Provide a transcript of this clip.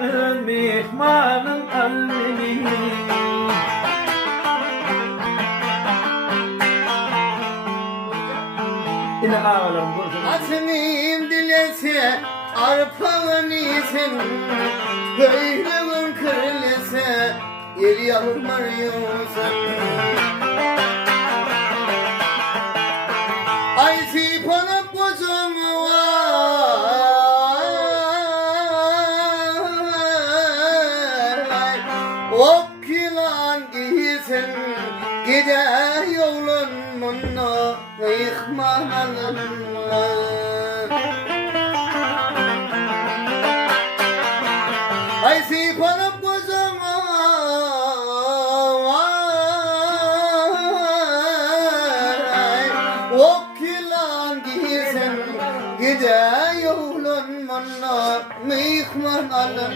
Mihmanın kalbini. Yine ağlarım kurşun. Atmayayım dilese arpanı sen Böyleğin kırılese yer yalvarıyorsan Ay sipana bozum var Ok yılan giysin gide yolun munna Yıkmanalım Ay sipanım kuzum ay Ok yılan giysin gide yolun munna Yıkmanalım